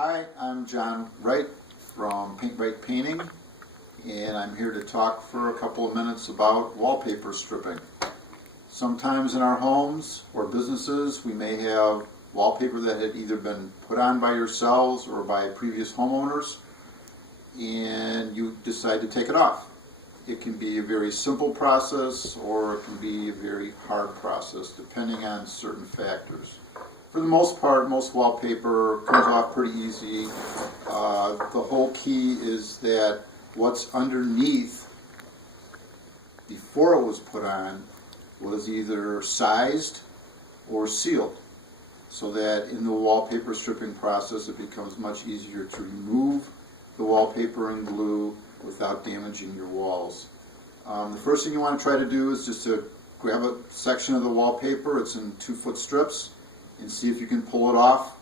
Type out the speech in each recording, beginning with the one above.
Hi, I'm John Wright from Wright Painting, and I'm here to talk for a couple of minutes about wallpaper stripping. Sometimes in our homes or businesses we may have wallpaper that had either been put on by yourselves or by previous homeowners, and you decide to take it off. It can be a very simple process or it can be a very hard process depending on certain factors. For the most part, most wallpaper comes off pretty easy. The whole key is that what's underneath before it was put on was either sized or sealed, so that in the wallpaper stripping process it becomes much easier to remove the wallpaper and glue without damaging your walls. The first thing you want to try to do is just to grab a section of the wallpaper. It's in 2-foot strips, and see if you can pull it off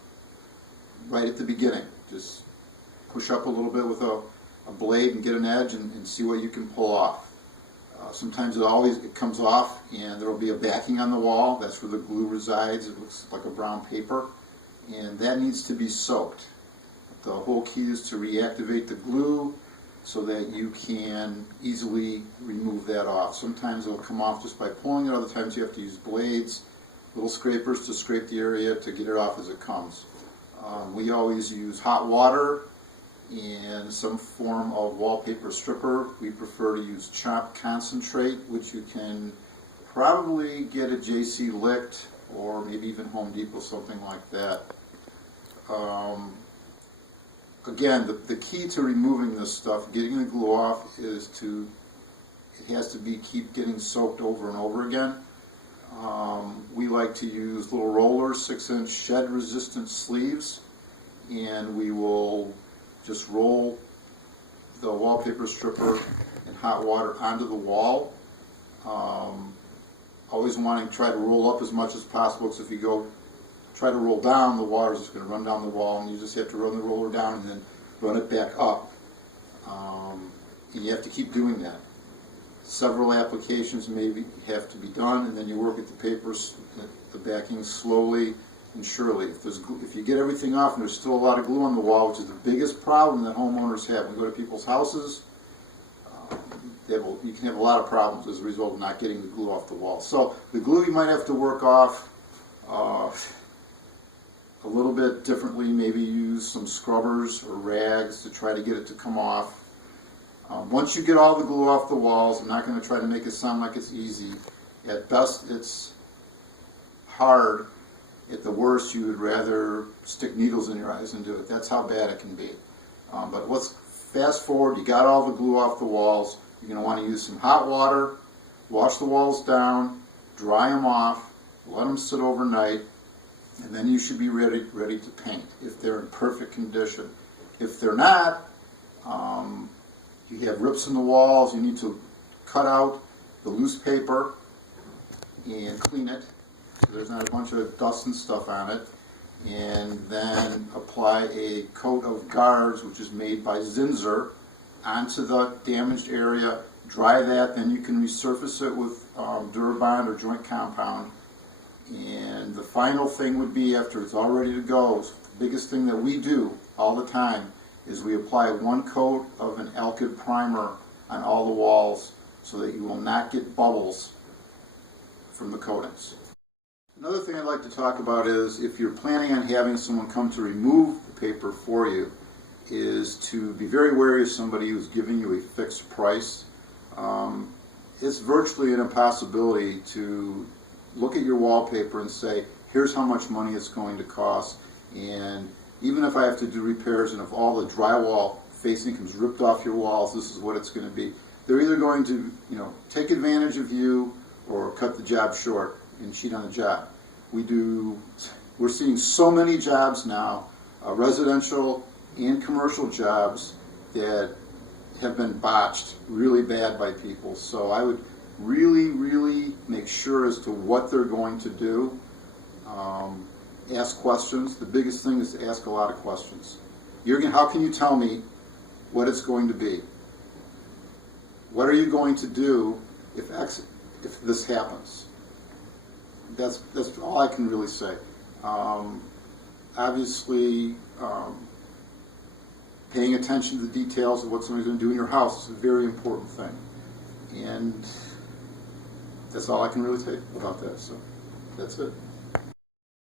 right at the beginning. Just push up a little bit with a blade and get an edge and see what you can pull off. Sometimes it comes off and there will be a backing on the wall. That's where the glue resides. It looks like a brown paper, and that needs to be soaked. The whole key is to reactivate the glue so that you can easily remove that off. Sometimes it'll come off just by pulling it. Other times you have to use blades, little scrapers to scrape the area to get it off as it comes. We always use hot water and some form of wallpaper stripper. We prefer to use chopped concentrate, which you can probably get at JC Licht or maybe even Home Depot, something like that. Again, the key to removing this stuff, getting the glue off, is it has to keep getting soaked over and over again. We like to use little rollers, 6-inch shed resistant sleeves, and we will just roll the wallpaper stripper in hot water onto the wall. Always wanting to try to roll up as much as possible, because if you try to roll down, the water is just going to run down the wall, and you just have to run the roller down and then run it back up. And you have to keep doing that. Several applications maybe have to be done, and then you work at the papers, the backing, slowly and surely. If you get everything off and there's still a lot of glue on the wall, which is the biggest problem that homeowners have. When you go to people's houses, you can have a lot of problems as a result of not getting the glue off the wall. So the glue you might have to work off a little bit differently. Maybe use some scrubbers or rags to try to get it to come off. Once you get all the glue off the walls, I'm not going to try to make it sound like it's easy. At best, it's hard. At the worst, you would rather stick needles in your eyes and do it. That's how bad it can be. But let's fast forward. You got all the glue off the walls. You're going to want to use some hot water, wash the walls down, dry them off, let them sit overnight, and then you should be ready to paint if they're in perfect condition. If they're not, you have rips in the walls, you need to cut out the loose paper and clean it so there's not a bunch of dust and stuff on it, and then apply a coat of guards, which is made by Zinsser, onto the damaged area. Dry that, then you can resurface it with Durabond or joint compound. And the final thing would be, after it's all ready to go, the biggest thing that we do all the time is we apply one coat of an alkyd primer on all the walls so that you will not get bubbles from the coatings. Another thing I'd like to talk about is, if you're planning on having someone come to remove the paper for you, is to be very wary of somebody who's giving you a fixed price. It's virtually an impossibility to look at your wallpaper and say, here's how much money it's going to cost, and even if I have to do repairs and if all the drywall facing comes ripped off your walls, this is what it's going to be. They're either going to, take advantage of you or cut the job short and cheat on the job. We're seeing so many jobs now, residential and commercial jobs, that have been botched really bad by people. So I would really make sure as to what they're going to do. Ask questions. The biggest thing is to ask a lot of questions. How can you tell me what it's going to be? What are you going to do if this happens? That's all I can really say. Obviously, paying attention to the details of what somebody's going to do in your house is a very important thing. And that's all I can really say about that. So that's it.